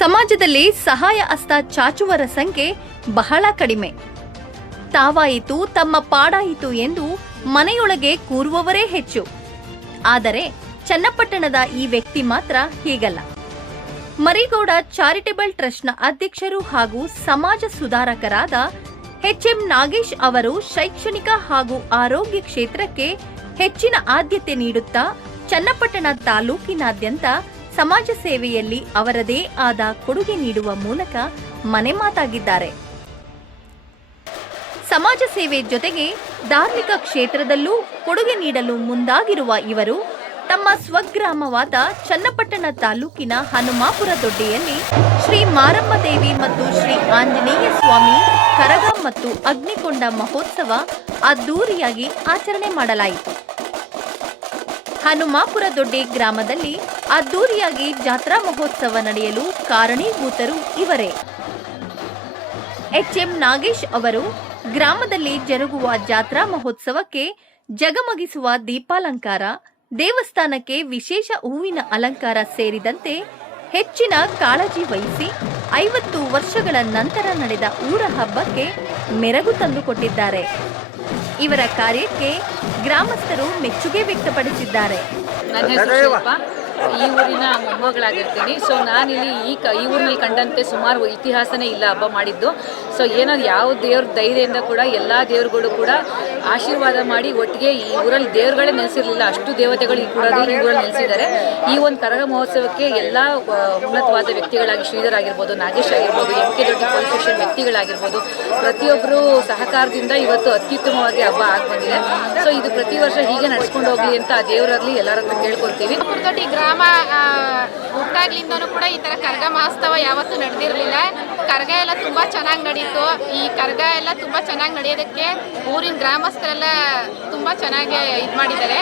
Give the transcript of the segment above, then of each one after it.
ಸಮಾಜದಲ್ಲಿ ಸಹಾಯ ಹಸ್ತ ಚಾಚುವರ ಸಂಖ್ಯೆ ಬಹಳ ಕಡಿಮೆ. ತಾವಾಯಿತು ತಮ್ಮ ಪಾಡಾಯಿತು ಎಂದು ಮನೆಯೊಳಗೆ ಕೂರುವವರೇ ಹೆಚ್ಚು. ಆದರೆ ಚನ್ನಪಟ್ಟಣದ ಈ ವ್ಯಕ್ತಿ ಮಾತ್ರ ಹೀಗಲ್ಲ. ಮರಿಗೌಡ ಚಾರಿಟೇಬಲ್ ಟ್ರಸ್ಟ್ನ ಅಧ್ಯಕ್ಷರು ಹಾಗೂ ಸಮಾಜ ಸುಧಾರಕರಾದ ಎಚ್.ಎಂ. ನಾಗೇಶ್ ಅವರು ಶೈಕ್ಷಣಿಕ ಹಾಗೂ ಆರೋಗ್ಯ ಕ್ಷೇತ್ರಕ್ಕೆ ಹೆಚ್ಚಿನ ಆದ್ಯತೆ ನೀಡುತ್ತಾ ಚನ್ನಪಟ್ಟಣ ತಾಲೂಕಿನಾದ್ಯಂತ ಸಮಾಜ ಸೇವೆಯಲ್ಲಿ ಅವರದೇ ಆದ ಕೊಡುಗೆ ನೀಡುವ ಮೂಲಕ ಮನೆ ಮಾತಾಗಿದ್ದಾರೆ. ಸಮಾಜ ಸೇವೆ ಜೊತೆಗೆ ಧಾರ್ಮಿಕ ಕ್ಷೇತ್ರದಲ್ಲೂ ಕೊಡುಗೆ ನೀಡಲು ಮುಂದಾಗಿರುವ ಇವರು ತಮ್ಮ ಸ್ವಗ್ರಾಮವಾದ ಚನ್ನಪಟ್ಟಣ ತಾಲೂಕಿನ ಹನುಮಾಪುರ ದೊಡ್ಡಿಯಲ್ಲಿ ಶ್ರೀ ಮಾರಮ್ಮ ದೇವಿ ಮತ್ತು ಶ್ರೀ ಆಂಜನೇಯ ಸ್ವಾಮಿ ಕರಗ ಮತ್ತು ಅಗ್ನಿಕೊಂಡ ಮಹೋತ್ಸವ ಅದ್ದೂರಿಯಾಗಿ ಆಚರಣೆ ಮಾಡಲಾಯಿತು. ಹನುಮಾಪುರ ದೊಡ್ಡಿ ಗ್ರಾಮದಲ್ಲಿ ಅದ್ದೂರಿಯಾಗಿ ಜಾತ್ರಾ ಮಹೋತ್ಸವ ನಡೆಯಲು ಕಾರಣೀಭೂತರು ಇವರೇ. ಎಚ್.ಎಂ. ನಾಗೇಶ್ ಅವರು ಗ್ರಾಮದಲ್ಲಿ ಜರುಗುವ ಜಾತ್ರಾ ಮಹೋತ್ಸವಕ್ಕೆ ಜಗಮಗಿಸುವ ದೀಪಾಲಂಕಾರ, ದೇವಸ್ಥಾನಕ್ಕೆ ವಿಶೇಷ ಹೂವಿನ ಅಲಂಕಾರ ಸೇರಿದಂತೆ ಹೆಚ್ಚಿನ ಕಾಳಜಿ ವಹಿಸಿ 50 ವರ್ಷಗಳ ನಂತರ ನಡೆದ ಊರ ಹಬ್ಬಕ್ಕೆ ಮೆರಗು ತಂದುಕೊಟ್ಟಿದ್ದಾರೆ. ಇವರ ಕಾರ್ಯಕ್ಕೆ ಗ್ರಾಮಸ್ಥರು ಮೆಚ್ಚುಗೆ ವ್ಯಕ್ತಪಡಿಸಿದ್ದಾರೆ. ನನ್ನ ಹೆಸರು ಶಿಲ್ಪ, ಈ ಊರಿನ ಮೊಮ್ಮಗಳಾಗಿರ್ತೀನಿ. ಸೊ ನಾನಿಲ್ಲಿ ಈ ಊರಿನಲ್ಲಿ ಕಂಡಂತೆ ಸುಮಾರು ಇತಿಹಾಸನೇ ಇಲ್ಲ ಹಬ್ಬ ಮಾಡಿದ್ದು. ಸೊ ಏನೋ ಯಾವ ದೇವ್ರ ಧೈರ್ಯದಿಂದ ಕೂಡ ಎಲ್ಲ ದೇವ್ರುಗಳು ಕೂಡ ಆಶೀರ್ವಾದ ಮಾಡಿ ಒಟ್ಟಿಗೆ ಈ ಊರಲ್ಲಿ ದೇವ್ರುಗಳೇ ನೆಲೆಸಿರಲಿಲ್ಲ, ಅಷ್ಟು ದೇವತೆಗಳು ಈ ಊರಲ್ಲಿ ನೆಲೆಸಿದ್ದಾರೆ. ಈ ಒಂದು ಕರಗ ಮಹೋತ್ಸವಕ್ಕೆ ಎಲ್ಲ ಉನ್ನತವಾದ ವ್ಯಕ್ತಿಗಳಾಗಿ ಶ್ರೀಧರ್ ಆಗಿರ್ಬೋದು, ನಾಗೇಶ್ ಆಗಿರ್ಬೋದು, ಎಂ.ಕೆ. ದೊಡ್ಡಿ ಪೊಲೀಸ್ ಸ್ಟೇಷನ್ ವ್ಯಕ್ತಿಗಳಾಗಿರ್ಬೋದು, ಪ್ರತಿಯೊಬ್ಬರು ಸಹಕಾರದಿಂದ ಇವತ್ತು ಅತ್ಯುತ್ತಮವಾಗಿ ಹಬ್ಬ ಬಂದಿದೆ. ಸೊ ಇದು ಪ್ರತಿ ವರ್ಷ ಹೀಗೆ ನಡೆಸ್ಕೊಂಡು ಹೋಗ್ಲಿ ಅಂತ ದೇವರಲ್ಲಿ ಎಲ್ಲರ ಹತ್ರ ಕೇಳ್ಕೊಳ್ತೀವಿ. ಗ್ರಾಮ ಹುಟ್ಟಾಗ್ಲಿಂದನೂ ಕೂಡ ಈ ಥರ ಕರಗ ಮಹೋತ್ಸವ ಯಾವತ್ತೂ ನಡೆದಿರಲಿಲ್ಲ. ಕರಗ ಎಲ್ಲ ತುಂಬ ಚೆನ್ನಾಗಿ ನಡೀತು. ಈ ಕರಗ ಎಲ್ಲ ತುಂಬ ಚೆನ್ನಾಗಿ ನಡೆಯೋದಕ್ಕೆ ಊರಿನ ಗ್ರಾಮಸ್ಥರೆಲ್ಲ ತುಂಬ ಚೆನ್ನಾಗಿ ಇದು ಮಾಡಿದ್ದಾರೆ,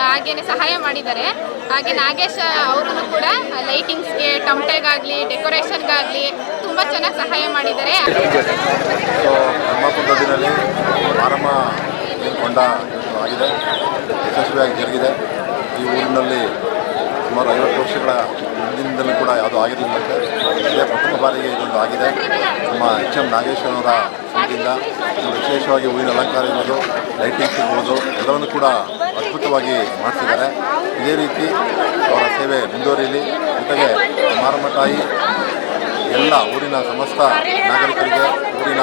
ಹಾಗೇನೆ ಸಹಾಯ ಮಾಡಿದ್ದಾರೆ. ಹಾಗೆ ನಾಗೇಶ್ ಅವರು ಕೂಡ ಲೈಟಿಂಗ್ಸ್ಗೆ, ಟಮಟೆಗಾಗಲಿ, ಡೆಕೋರೇಷನ್ಗಾಗಲಿ ತುಂಬ ಚೆನ್ನಾಗಿ ಸಹಾಯ ಮಾಡಿದ್ದಾರೆ. ಮಾರಮ್ಮ ಕೊಂಡ ಆಗಿದೆ, ಯಶಸ್ವಿಯಾಗಿ ಜರುಗಿದೆ. ಈ ಊರಿನಲ್ಲಿ ಸುಮಾರು 50 ವರ್ಷಗಳ ಹಿಂದಿನಿಂದಲೂ ಕೂಡ ಯಾವುದೂ ಆಗಿರಲಿಲ್ಲಂತೆ. ಇದೇ ಪ್ರಥಮ ಬಾರಿಗೆ ಇದೊಂದು ಆಗಿದೆ. ನಮ್ಮ ಎಚ್.ಎಂ. ನಾಗೇಶ್ ಅವರ ಸಂಘದಿಂದ ವಿಶೇಷವಾಗಿ ಹೂವಿನ ಅಲಂಕಾರ ಇರ್ಬೋದು, ಲೈಟಿಂಗ್ಸ್ ಇರ್ಬೋದು, ಎಲ್ಲವನ್ನು ಕೂಡ ಅದ್ಭುತವಾಗಿ ಮಾಡ್ತಿದ್ದಾರೆ. ಇದೇ ರೀತಿ ಅವರ ಸೇವೆ ಮುಂದುವರಿಯಲಿ. ಜೊತೆಗೆ ಮಾರಮ್ಮ ತಾಯಿ ಎಲ್ಲ ಊರಿನ ಸಮಸ್ತ ನಾಗರಿಕರಿಗೆ, ಊರಿನ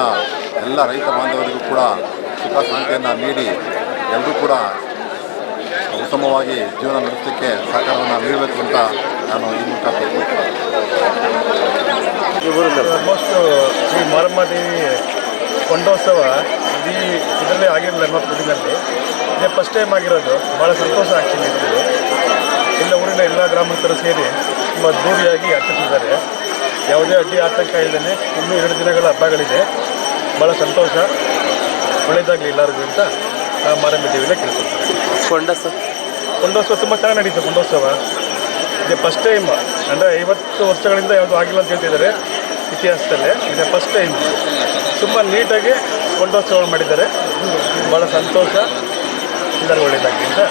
ಎಲ್ಲ ರೈತ ಬಾಂಧವರಿಗೂ ಕೂಡ ಸುಖ ಶಾಂತಿಯನ್ನು ನೀಡಿ ಎಲ್ಲರೂ ಕೂಡ ಉತ್ತಮವಾಗಿ ಜೀವನ ನಡೆಸಲಿಕ್ಕೆ ಸಹಕಾರವನ್ನು ನೀಡಬೇಕು ಅಂತ ನಾನು ಈ ಮೂಲಕ ಆಲ್ಮೋಸ್ಟ್ ಶ್ರೀ ಮಾರಮ್ಮ ದೇವಿ ಕೊಂಡೋತ್ಸವ ಇದರಲ್ಲಿ ಆಗಿರಲಿಲ್ಲ ಹನುಮಾಪುರದಲ್ಲಿ. ಇದೇ ಫಸ್ಟ್ ಟೈಮ್ ಆಗಿರೋದು. ಭಾಳ ಸಂತೋಷ ಆಗ್ತಿದೆ. ಎಲ್ಲ ಊರಿನ ಎಲ್ಲ ಗ್ರಾಮಸ್ಥರು ಸೇರಿ ತುಂಬ ಅದ್ದೂರಿಯಾಗಿ ಆಚರಿಸಿದ್ದಾರೆ. ಯಾವುದೇ ಅಡ್ಡಿ ಆತಂಕ ಇಲ್ಲದೆ ಇನ್ನೂ 2 ದಿನಗಳ ಹಬ್ಬಗಳಿದೆ. ಭಾಳ ಸಂತೋಷ, ಒಳ್ಳೆಯದಾಗಲಿ ಎಲ್ಲರಿಗೂ ಅಂತ ಮಾರಮ್ಮ ದೇವಿನ ಕೇಳ್ಕೊಳ್ತಾರೆ. ಕೊಂಡೋತ್ಸವ ತುಂಬ ಚೆನ್ನಾಗಿ ನಡೀತು. ಕೊಂಡೋತ್ಸವ ಇದೇ ಫಸ್ಟ್ ಟೈಮ್, ಅಂದರೆ 50 ವರ್ಷಗಳಿಂದ ಯಾವುದೂ ಆಗಿಲ್ಲ ಅಂತ ಹೇಳ್ತಿದ್ದಾರೆ ಇತಿಹಾಸದಲ್ಲೇ. ಇದೇ ಫಸ್ಟ್ ಟೈಮ್ ತುಂಬ ನೀಟಾಗಿ ಕೊಂಡೋತ್ಸವ ಮಾಡಿದ್ದಾರೆ. ಭಾಳ ಸಂತೋಷ, ಎಲ್ಲರಿಗೂ ಒಳ್ಳೆಯದಾಗಲಿ ಅಂತ